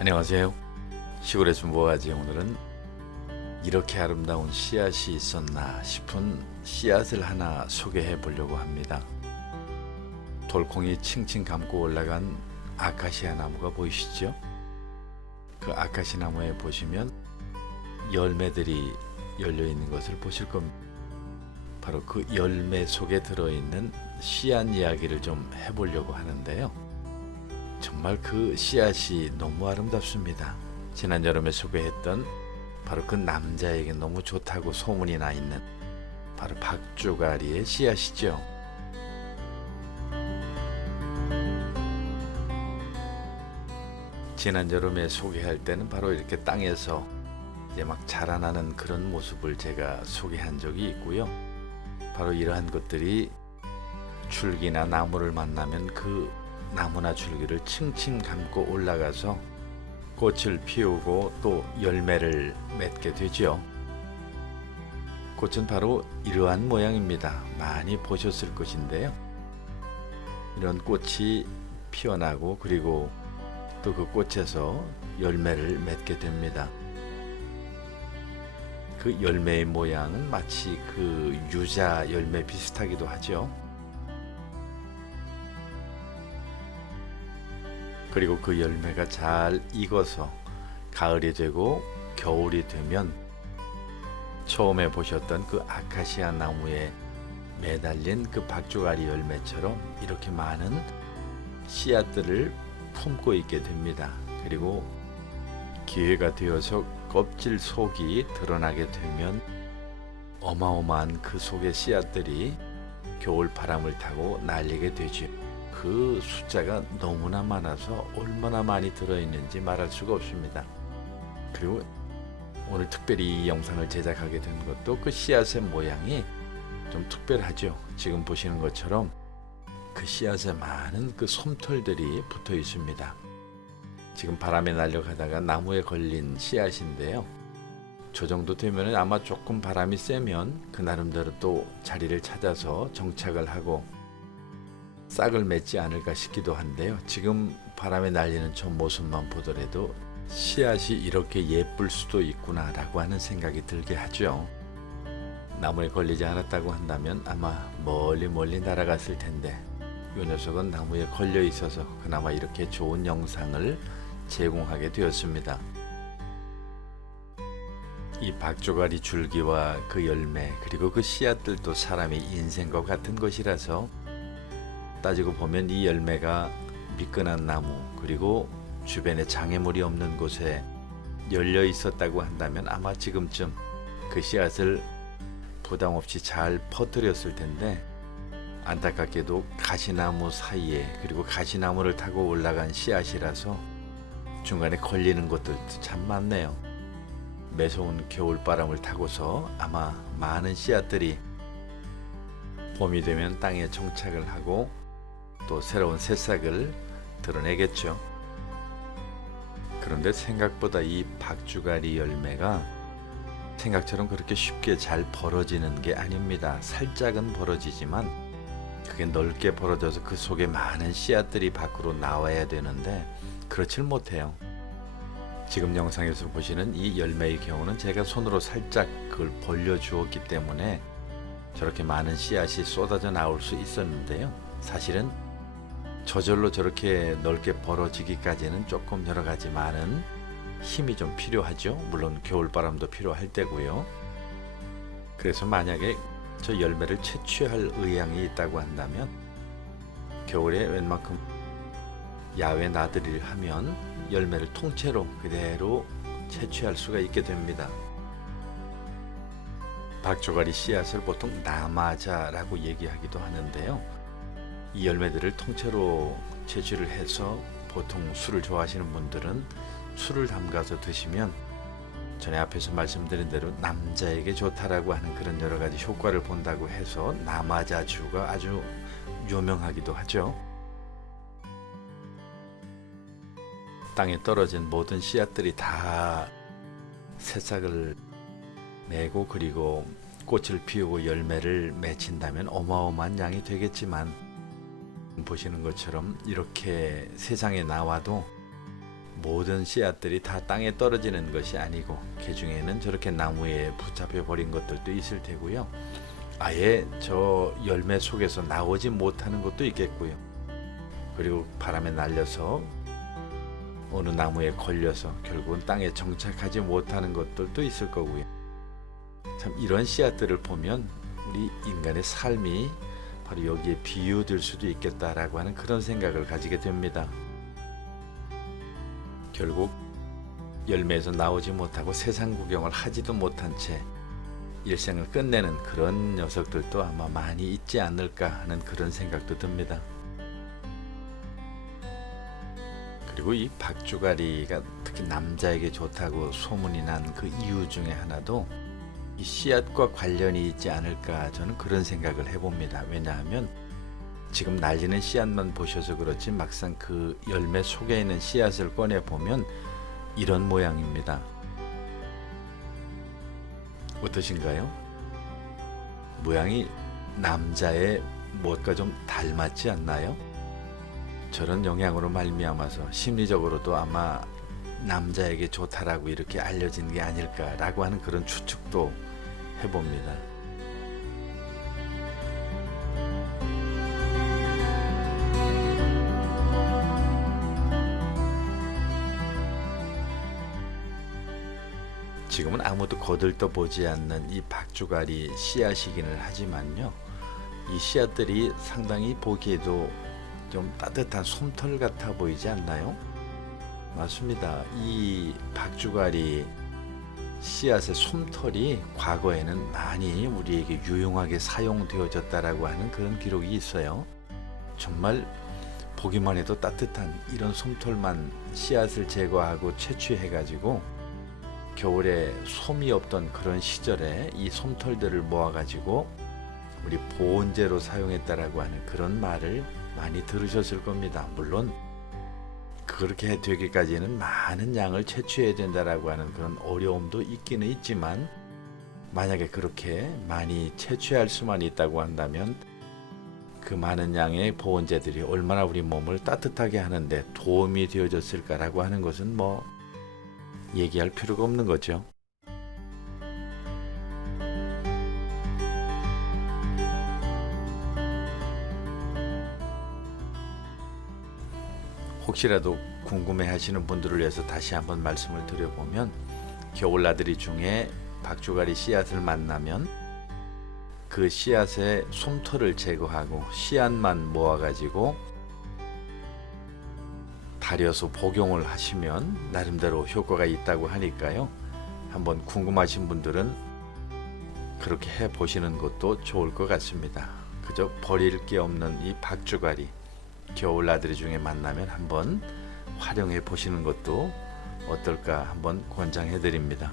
안녕하세요. 시골의 준보아지. 오늘은 이렇게 아름다운 씨앗이 있었나 싶은 씨앗을 하나 소개해 보려고 합니다. 돌콩이 칭칭 감고 올라간 아카시아 나무가 보이시죠? 그 아카시아 나무에 보시면 열매들이 열려 있는 것을 보실 겁니다. 바로 그 열매 속에 들어있는 씨앗 이야기를 좀 해보려고 하는데요. 정말 그 씨앗이 너무 아름답습니다. 지난 여름에 소개했던 바로 그 남자에게 너무 좋다고 소문이 나 있는 바로 박주가리의 씨앗이죠. 지난 여름에 소개할 때는 바로 이렇게 땅에서 이제 막 자라나는 그런 모습을 제가 소개한 적이 있고요. 바로 이러한 것들이 줄기나 나무를 만나면 그 나무나 줄기를 층층 감고 올라가서 꽃을 피우고 또 열매를 맺게 되죠. 꽃은 바로 이러한 모양입니다. 많이 보셨을 것인데요. 이런 꽃이 피어나고 그리고 또 그 꽃에서 열매를 맺게 됩니다. 그 열매의 모양은 마치 그 유자 열매 비슷하기도 하죠. 그리고 그 열매가 잘 익어서 가을이 되고 겨울이 되면 처음에 보셨던 그 아카시아 나무에 매달린 그 박주가리 열매처럼 이렇게 많은 씨앗들을 품고 있게 됩니다. 그리고 기회가 되어서 껍질 속이 드러나게 되면 어마어마한 그 속의 씨앗들이 겨울 바람을 타고 날리게 되죠. 그 숫자가 너무나 많아서 얼마나 많이 들어있는지 말할 수가 없습니다. 그리고 오늘 특별히 이 영상을 제작하게 된 것도 그 씨앗의 모양이 좀 특별하죠. 지금 보시는 것처럼 그 씨앗에 많은 그 솜털들이 붙어 있습니다. 지금 바람에 날려가다가 나무에 걸린 씨앗인데요. 저 정도 되면 아마 조금 바람이 세면 그 나름대로 또 자리를 찾아서 정착을 하고 싹을 맺지 않을까 싶기도 한데요. 지금 바람에 날리는 저 모습만 보더라도 씨앗이 이렇게 예쁠 수도 있구나 라고 하는 생각이 들게 하죠. 나무에 걸리지 않았다고 한다면 아마 멀리 날아갔을 텐데 이 녀석은 나무에 걸려 있어서 그나마 이렇게 좋은 영상을 제공하게 되었습니다. 이 박주가리 줄기와 그 열매 그리고 그 씨앗들도 사람의 인생과 같은 것이라서 따지고 보면 이 열매가 미끈한 나무 그리고 주변에 장애물이 없는 곳에 열려 있었다고 한다면 아마 지금쯤 그 씨앗을 부담 없이 잘 퍼뜨렸을 텐데 안타깝게도 가시나무 사이에 그리고 가시나무를 타고 올라간 씨앗이라서 중간에 걸리는 것들도 참 많네요. 매서운 겨울바람을 타고서 아마 많은 씨앗들이 봄이 되면 땅에 정착을 하고 또 새로운 새싹을 드러내겠죠. 그런데 생각보다 이 박주가리 열매가 생각처럼 그렇게 쉽게 잘 벌어지는 게 아닙니다. 살짝은 벌어지지만 그게 넓게 벌어져서 그 속에 많은 씨앗들이 밖으로 나와야 되는데 그렇질 못해요. 지금 영상에서 보시는 이 열매의 경우는 제가 손으로 살짝 그걸 벌려 주었기 때문에 저렇게 많은 씨앗이 쏟아져 나올 수 있었는데요. 사실은 저절로 저렇게 넓게 벌어지기까지는 조금 여러 가지 많은 힘이 좀 필요하죠. 물론 겨울바람도 필요할 때고요. 그래서 만약에 저 열매를 채취할 의향이 있다고 한다면 겨울에 웬만큼 야외 나들이를 하면 열매를 통째로 그대로 채취할 수가 있게 됩니다. 박주가리 씨앗을 보통 나마자라고 얘기하기도 하는데요. 이 열매들을 통째로 채취를 해서 보통 술을 좋아하시는 분들은 술을 담가서 드시면 전에 앞에서 말씀드린 대로 남자에게 좋다라고 하는 그런 여러 가지 효과를 본다고 해서 나마자주가 아주 유명하기도 하죠. 땅에 떨어진 모든 씨앗들이 다 새싹을 메고 그리고 꽃을 피우고 열매를 맺힌다면 어마어마한 양이 되겠지만 보시는 것처럼 이렇게 세상에 나와도 모든 씨앗들이 다 땅에 떨어지는 것이 아니고 그 중에는 저렇게 나무에 붙잡혀 버린 것들도 있을 테고요. 아예 저 열매 속에서 나오지 못하는 것도 있겠고요. 그리고 바람에 날려서 어느 나무에 걸려서 결국은 땅에 정착하지 못하는 것들도 있을 거고요. 참 이런 씨앗들을 보면 우리 인간의 삶이 바로 여기에 비유될 수도 있겠다라고 하는 그런 생각을 가지게 됩니다. 결국 열매에서 나오지 못하고 세상 구경을 하지도 못한 채 일생을 끝내는 그런 녀석들도 아마 많이 있지 않을까 하는 그런 생각도 듭니다. 그리고 이 박주가리가 특히 남자에게 좋다고 소문이 난 그 이유 중에 하나도 이 씨앗과 관련이 있지 않을까 저는 그런 생각을 해봅니다. 왜냐하면 지금 날리는 씨앗만 보셔서 그렇지 막상 그 열매 속에 있는 씨앗을 꺼내보면 이런 모양입니다. 어떠신가요? 모양이 남자의 무엇과 좀 닮았지 않나요? 저런 영향으로 말미암아서 심리적으로도 아마 남자에게 좋다라고 이렇게 알려진 게 아닐까라고 하는 그런 추측도 해봅니다. 지금은 아무도 거들떠보지 않는 이 박주가리 씨앗이기는 하지만요, 이 씨앗들이 상당히 보기에도 좀 따뜻한 솜털 같아 보이지 않나요? 맞습니다. 이 박주가리 씨앗의 솜털이 과거에는 많이 우리에게 유용하게 사용되어졌다라고 하는 그런 기록이 있어요. 정말 보기만 해도 따뜻한 이런 솜털만 씨앗을 제거하고 채취해가지고 겨울에 솜이 없던 그런 시절에 이 솜털들을 모아가지고 우리 보온재로 사용했다라고 하는 그런 말을 많이 들으셨을 겁니다. 물론 그렇게 되기까지는 많은 양을 채취해야 된다라고 하는 그런 어려움도 있기는 있지만, 만약에 그렇게 많이 채취할 수만 있다고 한다면 그 많은 양의 보온재들이 얼마나 우리 몸을 따뜻하게 하는데 도움이 되어졌을까라고 하는 것은 뭐 얘기할 필요가 없는 거죠. 혹시라도 궁금해 하시는 분들을 위해서 다시 한번 말씀을 드려보면, 겨울나들이 중에 박주가리 씨앗을 만나면 그 씨앗의 솜털을 제거하고 씨앗만 모아가지고 다려서 복용을 하시면 나름대로 효과가 있다고 하니까요. 한번 궁금하신 분들은 그렇게 해보시는 것도 좋을 것 같습니다. 그저 버릴 게 없는 이 박주가리, 겨울나들이 중에 만나면 한번 활용해 보시는 것도 어떨까 한번 권장해 드립니다.